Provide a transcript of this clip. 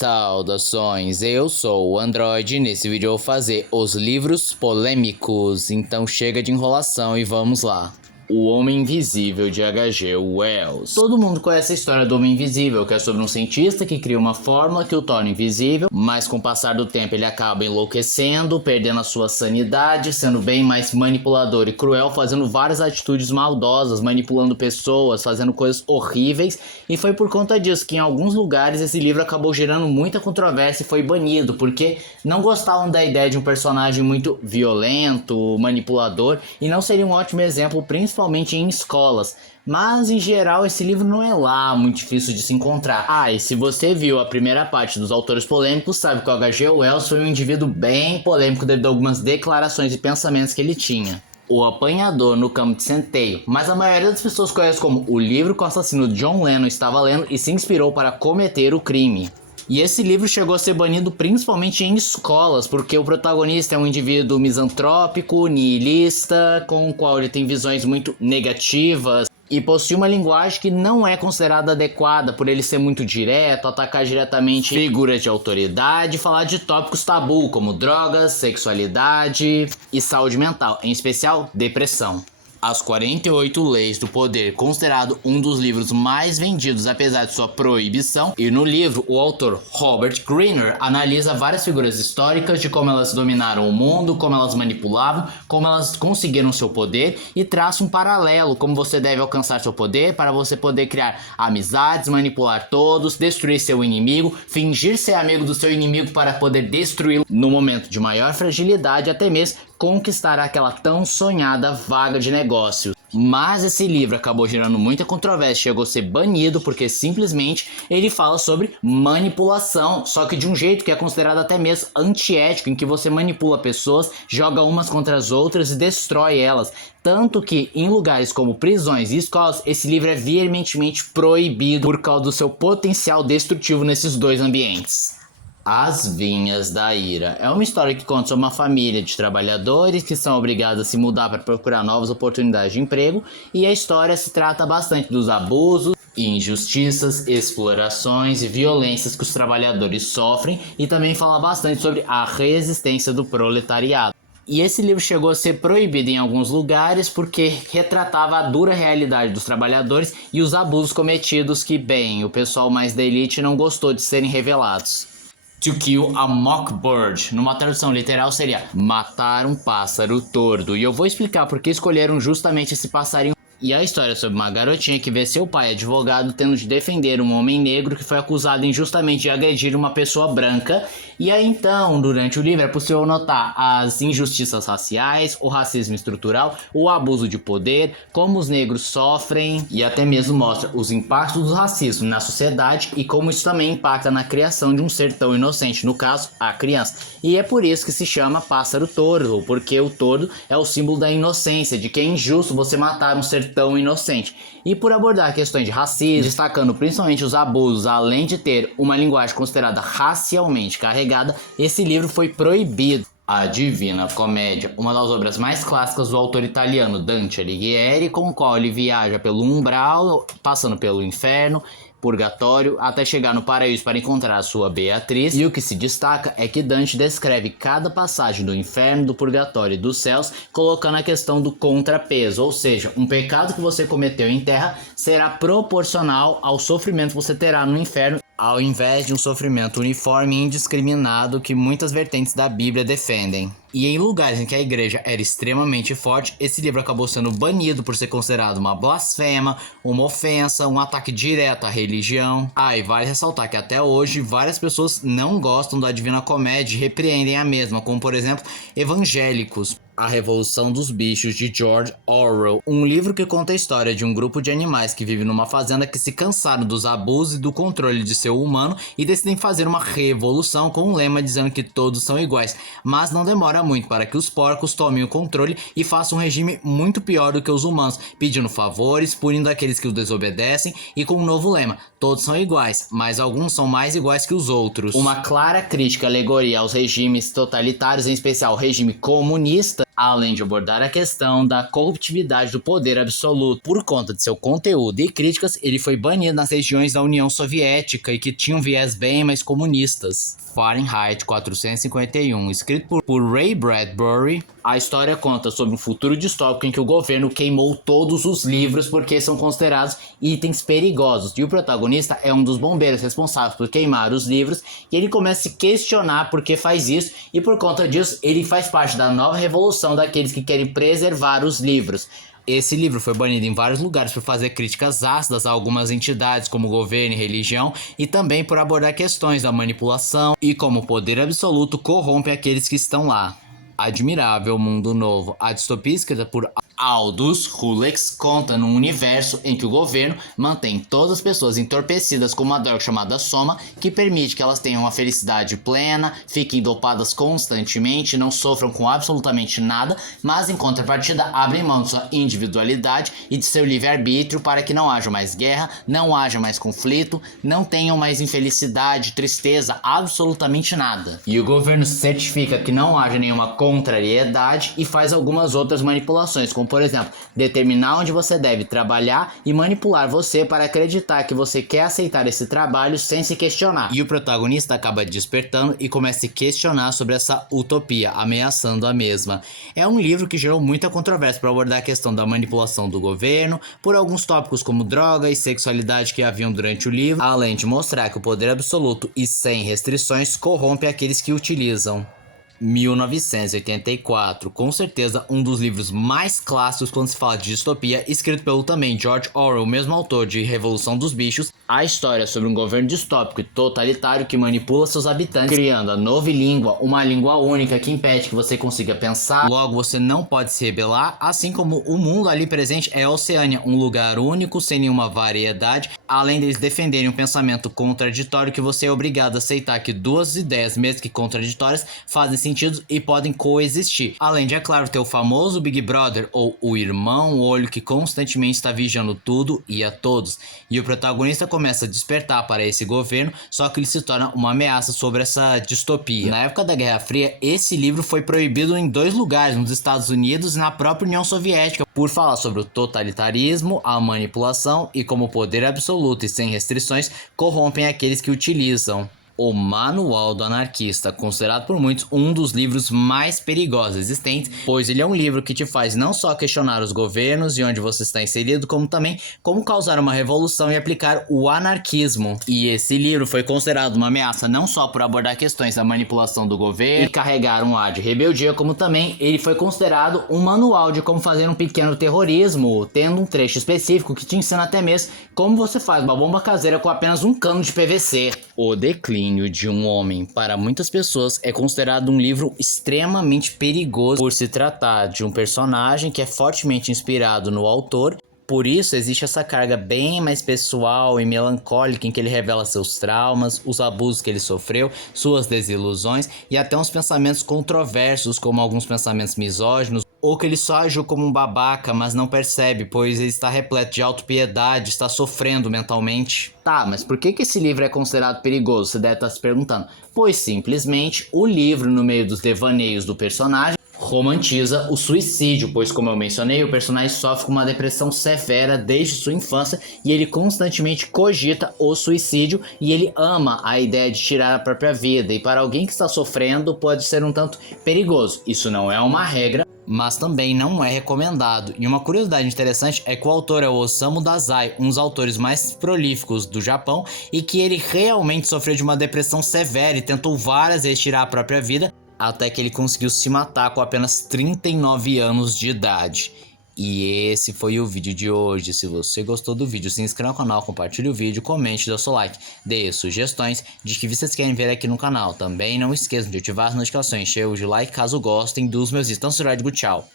Saudações, eu sou o Android e nesse vídeo eu vou fazer os livros polêmicos, então chega de enrolação e vamos lá. O Homem Invisível de H.G. Wells. Todo mundo conhece a história do Homem Invisível, que é sobre um cientista que cria uma fórmula que o torna invisível, mas com o passar do tempo ele acaba enlouquecendo, perdendo a sua sanidade, sendo bem mais manipulador e cruel, fazendo várias atitudes maldosas, manipulando pessoas, fazendo coisas horríveis, e foi por conta disso que em alguns lugares esse livro acabou gerando muita controvérsia e foi banido, porque não gostavam da ideia de um personagem muito violento, manipulador, e não seria um ótimo exemplo, principalmente em escolas. Mas em geral esse livro não é lá muito difícil de se encontrar. E se você viu a primeira parte dos autores polêmicos, sabe que o H.G. Wells foi um indivíduo bem polêmico devido a algumas declarações e pensamentos que ele tinha. O Apanhador no Campo de Centeio, mas a maioria das pessoas conhece como o livro que o assassino John Lennon estava lendo e se inspirou para cometer o crime. E esse livro chegou a ser banido principalmente em escolas, porque o protagonista é um indivíduo misantrópico, nihilista, com o qual ele tem visões muito negativas e possui uma linguagem que não é considerada adequada por ele ser muito direto, atacar diretamente figuras de autoridade e falar de tópicos tabu como drogas, sexualidade e saúde mental, em especial depressão. As 48 Leis do Poder, considerado um dos livros mais vendidos apesar de sua proibição, e no livro o autor Robert Greene analisa várias figuras históricas de como elas dominaram o mundo, como elas manipulavam, como elas conseguiram seu poder e traça um paralelo como você deve alcançar seu poder para você poder criar amizades, manipular todos, destruir seu inimigo, fingir ser amigo do seu inimigo para poder destruí-lo no momento de maior fragilidade, até mesmo conquistar aquela tão sonhada vaga de negócio. Mas esse livro acabou gerando muita controvérsia, chegou a ser banido porque simplesmente ele fala sobre manipulação, só que de um jeito que é considerado até mesmo antiético, em que você manipula pessoas, joga umas contra as outras e destrói elas. Tanto que em lugares como prisões e escolas, esse livro é veementemente proibido por causa do seu potencial destrutivo nesses dois ambientes. As Vinhas da Ira é uma história que conta sobre uma família de trabalhadores que são obrigados a se mudar para procurar novas oportunidades de emprego, e a história se trata bastante dos abusos, injustiças, explorações e violências que os trabalhadores sofrem, e também fala bastante sobre a resistência do proletariado. E esse livro chegou a ser proibido em alguns lugares porque retratava a dura realidade dos trabalhadores e os abusos cometidos que, bem, o pessoal mais da elite não gostou de serem revelados. To Kill a Mockingbird, numa tradução literal seria matar um pássaro tordo, e eu vou explicar por que escolheram justamente esse passarinho. E a história é sobre uma garotinha que vê seu pai advogado tendo de defender um homem negro que foi acusado injustamente de agredir uma pessoa branca. E aí então, durante o livro é possível notar as injustiças raciais, o racismo estrutural, o abuso de poder, como os negros sofrem, e até mesmo mostra os impactos do racismo na sociedade e como isso também impacta na criação de um ser tão inocente, no caso, a criança. E é por isso que se chama pássaro tordo, porque o tordo é o símbolo da inocência, de que é injusto você matar um ser tão inocente. E por abordar questões de racismo, destacando principalmente os abusos, além de ter uma linguagem considerada racialmente carregada, esse livro foi proibido. A Divina Comédia, uma das obras mais clássicas do autor italiano Dante Alighieri, com o qual ele viaja pelo umbral, passando pelo inferno, purgatório, até chegar no paraíso para encontrar a sua Beatriz. E o que se destaca é que Dante descreve cada passagem do inferno, do purgatório e dos céus, colocando a questão do contrapeso, ou seja, um pecado que você cometeu em terra será proporcional ao sofrimento que você terá no inferno, ao invés de um sofrimento uniforme e indiscriminado que muitas vertentes da Bíblia defendem. E em lugares em que a igreja era extremamente forte, esse livro acabou sendo banido por ser considerado uma blasfema, uma ofensa, um ataque direto à religião. E vale ressaltar que até hoje várias pessoas não gostam da Divina Comédia e repreendem a mesma, como por exemplo evangélicos. A Revolução dos Bichos, de George Orwell, um livro que conta a história de um grupo de animais que vive numa fazenda que se cansaram dos abusos e do controle de seu humano e decidem fazer uma revolução com um lema dizendo que todos são iguais, mas não demora muito para que os porcos tomem o controle e façam um regime muito pior do que os humanos, pedindo favores, punindo aqueles que os desobedecem e com um novo lema: todos são iguais, mas alguns são mais iguais que os outros. Uma clara crítica alegoria aos regimes totalitários, em especial o regime comunista. além de abordar a questão da corruptividade do poder absoluto. Por conta de seu conteúdo e críticas, ele foi banido nas regiões da União Soviética e que tinham viés bem mais comunistas. Fahrenheit 451, escrito por Ray Bradbury, a história conta sobre um futuro distópico em que o governo queimou todos os livros porque são considerados itens perigosos. E o protagonista é um dos bombeiros responsáveis por queimar os livros, e ele começa a se questionar por que faz isso, e por conta disso ele faz parte da nova revolução daqueles que querem preservar os livros. Esse livro foi banido em vários lugares por fazer críticas ácidas a algumas entidades como governo e religião, e também por abordar questões da manipulação e como o poder absoluto corrompe aqueles que estão lá. Admirável Mundo Novo, a distopia escrita por Aldous Huxley conta num universo em que o governo mantém todas as pessoas entorpecidas com uma droga chamada soma, que permite que elas tenham uma felicidade plena, fiquem dopadas constantemente, não sofram com absolutamente nada, mas em contrapartida abrem mão de sua individualidade e de seu livre-arbítrio para que não haja mais guerra, não haja mais conflito, não tenham mais infelicidade, tristeza, absolutamente nada. E o governo certifica que não haja nenhuma contrariedade e faz algumas outras manipulações, como por exemplo, determinar onde você deve trabalhar e manipular você para acreditar que você quer aceitar esse trabalho sem se questionar. E o protagonista acaba despertando e começa a se questionar sobre essa utopia, ameaçando a mesma. É um livro que gerou muita controvérsia para abordar a questão da manipulação do governo, por alguns tópicos como droga e sexualidade que haviam durante o livro, além de mostrar que o poder absoluto e sem restrições corrompe aqueles que o utilizam. 1984, com certeza um dos livros mais clássicos quando se fala de distopia, escrito pelo também George Orwell, o mesmo autor de Revolução dos Bichos, a história sobre um governo distópico e totalitário que manipula seus habitantes, criando a nova língua, uma língua única que impede que você consiga pensar, logo você não pode se rebelar, assim como o mundo ali presente é a Oceânia, um lugar único, sem nenhuma variedade, além deles defenderem um pensamento contraditório que você é obrigado a aceitar que duas ideias, mesmo que contraditórias, fazem sentido e podem coexistir. Além de, é claro, ter o famoso Big Brother, ou o irmão o olho que constantemente está vigiando tudo e a todos. E o protagonista começa a despertar para esse governo, só que ele se torna uma ameaça sobre essa distopia. Na época da Guerra Fria, esse livro foi proibido em 2 lugares, nos Estados Unidos e na própria União Soviética, por falar sobre o totalitarismo, a manipulação e como o poder absoluto e sem restrições corrompem aqueles que utilizam. O Manual do Anarquista, considerado por muitos um dos livros mais perigosos existentes, pois ele é um livro que te faz não só questionar os governos e onde você está inserido, como também como causar uma revolução e aplicar o anarquismo. E esse livro foi considerado uma ameaça não só por abordar questões da manipulação do governo e carregar um ar de rebeldia, como também ele foi considerado um manual de como fazer um pequeno terrorismo, tendo um trecho específico que te ensina até mesmo como você faz uma bomba caseira com apenas um cano de PVC. O Declínio de um Homem, para muitas pessoas, é considerado um livro extremamente perigoso por se tratar de um personagem que é fortemente inspirado no autor. Por isso, existe essa carga bem mais pessoal e melancólica em que ele revela seus traumas, os abusos que ele sofreu, suas desilusões e até uns pensamentos controversos, como alguns pensamentos misóginos, ou que ele só agiu como um babaca, mas não percebe, pois ele está repleto de autopiedade, está sofrendo mentalmente. Tá, mas por que esse livro é considerado perigoso? Você deve estar se perguntando. Pois simplesmente, o livro, no meio dos devaneios do personagem, romantiza o suicídio, pois como eu mencionei, o personagem sofre com uma depressão severa desde sua infância e ele constantemente cogita o suicídio e ele ama a ideia de tirar a própria vida, e para alguém que está sofrendo pode ser um tanto perigoso. Isso não é uma regra, mas também não é recomendado. E uma curiosidade interessante é que o autor é o Osamu Dazai, um dos autores mais prolíficos do Japão, e que ele realmente sofreu de uma depressão severa e tentou várias vezes tirar a própria vida, até que ele conseguiu se matar com apenas 39 anos de idade. E esse foi o vídeo de hoje. Se você gostou do vídeo, se inscreva no canal, compartilhe o vídeo, comente, dê o seu like, dê sugestões de que vocês querem ver aqui no canal. Também não esqueçam de ativar as notificações cheias de like caso gostem dos meus vídeos. Então, tchau.